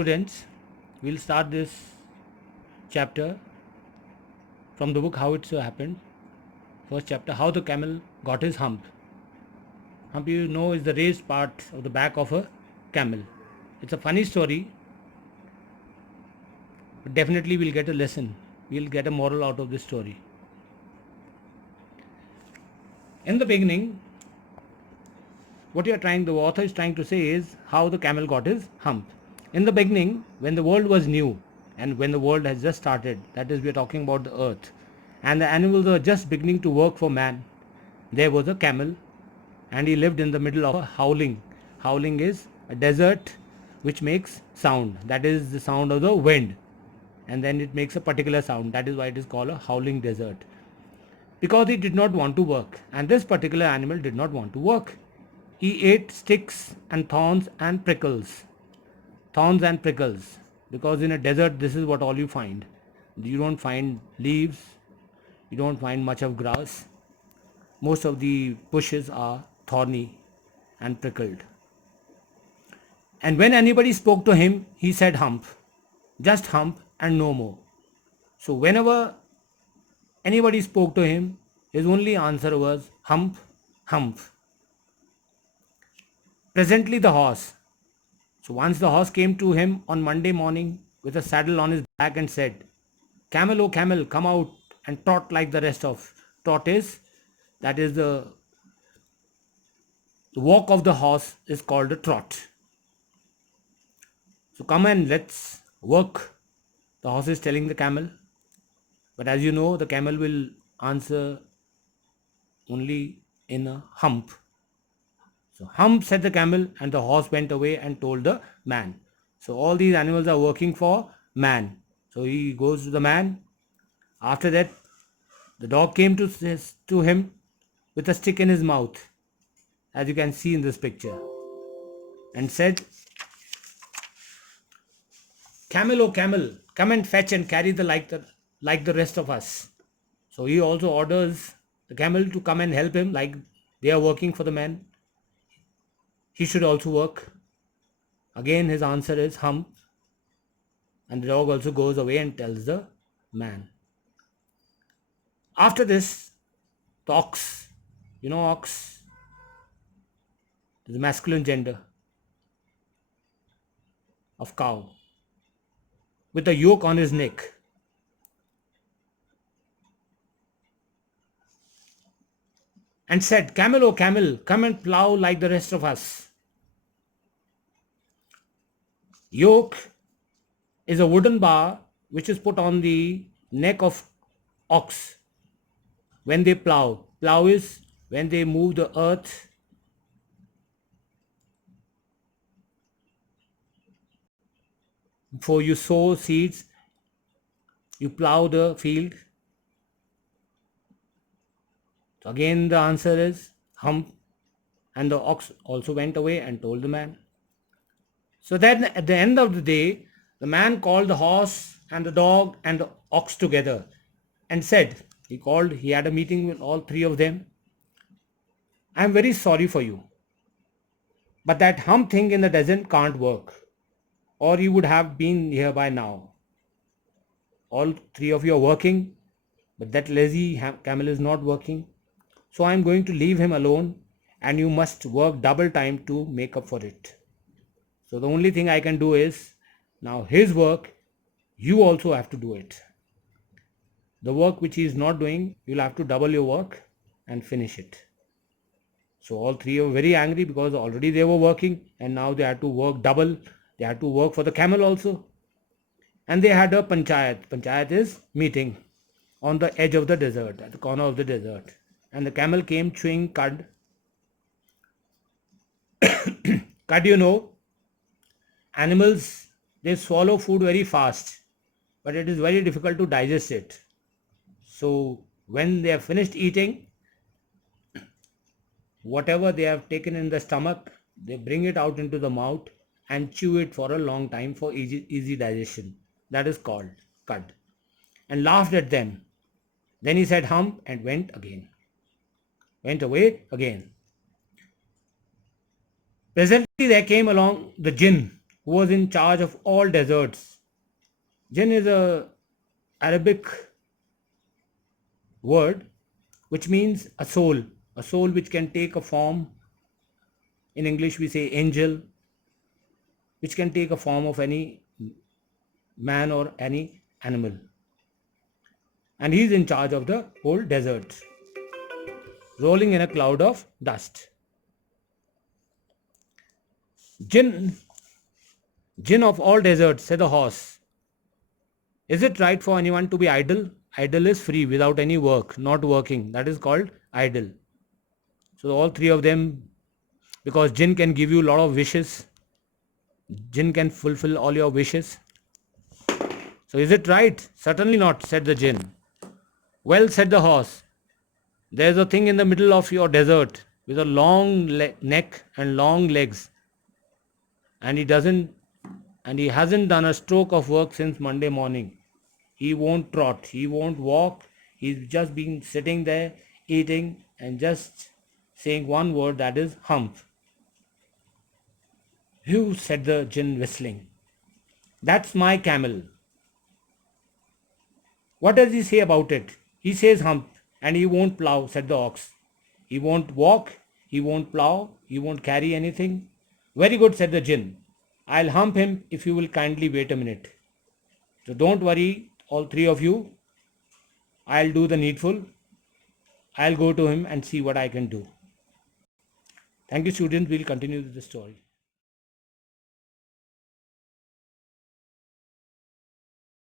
students, we'll start this chapter from the book How It So Happened. First chapter, how the camel got his hump. Hump, you know, is the raised part of the back of a camel. It's a funny story, but definitely we'll get a lesson. We'll get a moral out of this story. In the beginning, what the author is trying to say is how the camel got his hump. In the beginning, when the world was new and when the world has just started, that is, we are talking about the earth, and the animals were just beginning to work for man, there was a camel and he lived in the middle of a howling. Howling is a desert which makes sound, that is the sound of the wind, and then it makes a particular sound, that is why it is called a howling desert. Because he did not want to work, and this particular animal did not want to work. He ate sticks and thorns and prickles. Thorns and prickles, because in a desert this is what all you find. You don't find leaves, you don't find much of grass. Most of the bushes are thorny and prickled. And when anybody spoke to him, he said hump, just hump and no more. So whenever anybody spoke to him, his only answer was hump, hump. Presently the horse. So once the horse came to him on Monday morning with a saddle on his back and said, "Camel, oh camel, come out and trot like the rest of." Trot is, that is the walk of the horse is called a trot. So come and let's work, the horse is telling the camel. But as you know, the camel will answer only in a hump. So hump, said the camel, and the horse went away and told the man. So all these animals are working for man. So he goes to the man. After that, the dog came to him with a stick in his mouth, as you can see in this picture, and said, "Camel, oh camel, come and fetch and carry like the rest of us." So he also orders the camel to come and help him, like they are working for the man. He should also work. Again his answer is hump, and the dog also goes away and tells the man. After this, the ox, ox is the masculine gender of cow, with a yoke on his neck, and said, "Camel, oh camel, come and plow like the rest of us." Yoke is a wooden bar which is put on the neck of ox when they plow. Plow is when they move the earth before you sow seeds, you plow the field. So again the answer is hump, and the ox also went away and told the man. So then at the end of the day, the man called the horse and the dog and the ox together and said, he had a meeting with all three of them. "I am very sorry for you, but that hump thing in the desert can't work, or you would have been here by now. All three of you are working, but that lazy camel is not working. So I am going to leave him alone, and you must work double time to make up for it. So the only thing I can do is, now his work, you also have to do it. The work which he is not doing, you'll have to double your work and finish it." So all three were very angry because already they were working and now they had to work double. They had to work for the camel also. And they had a panchayat. Panchayat is meeting on the edge of the desert, at the corner of the desert. And the camel came chewing cud. Cud, animals, they swallow food very fast, but it is very difficult to digest it. So when they have finished eating, whatever they have taken in the stomach, they bring it out into the mouth and chew it for a long time for easy digestion. That is called cud. And laughed at them. Then he said hump and went away again. Presently there came along the jinn, who was in charge of all deserts. Jinn is a Arabic word which means a soul which can take a form. In English we say angel, which can take a form of any man or any animal. And he is in charge of the whole desert, rolling in a cloud of dust. Jinn, Jinn of all deserts, said the horse, is it right for anyone to be idle? Idle is free, without any work, not working. That is called idle. So all three of them, because Jinn can give you a lot of wishes, Jinn can fulfill all your wishes. So is it right? Certainly not, said the Jinn. Well, said the horse, there is a thing in the middle of your desert with a long neck and long legs, and he hasn't done a stroke of work since Monday morning. He won't trot, he won't walk, he's just been sitting there eating and just saying one word, that is hump. Whew, said the Jinn, whistling. That's my camel. What does he say about it? He says hump, and he won't plow, said the ox. He won't walk, he won't plow, he won't carry anything. Very good, said the Jinn. I'll hump him if you will kindly wait a minute. So don't worry, all three of you. I'll do the needful. I'll go to him and see what I can do. Thank you, students. We'll continue the story.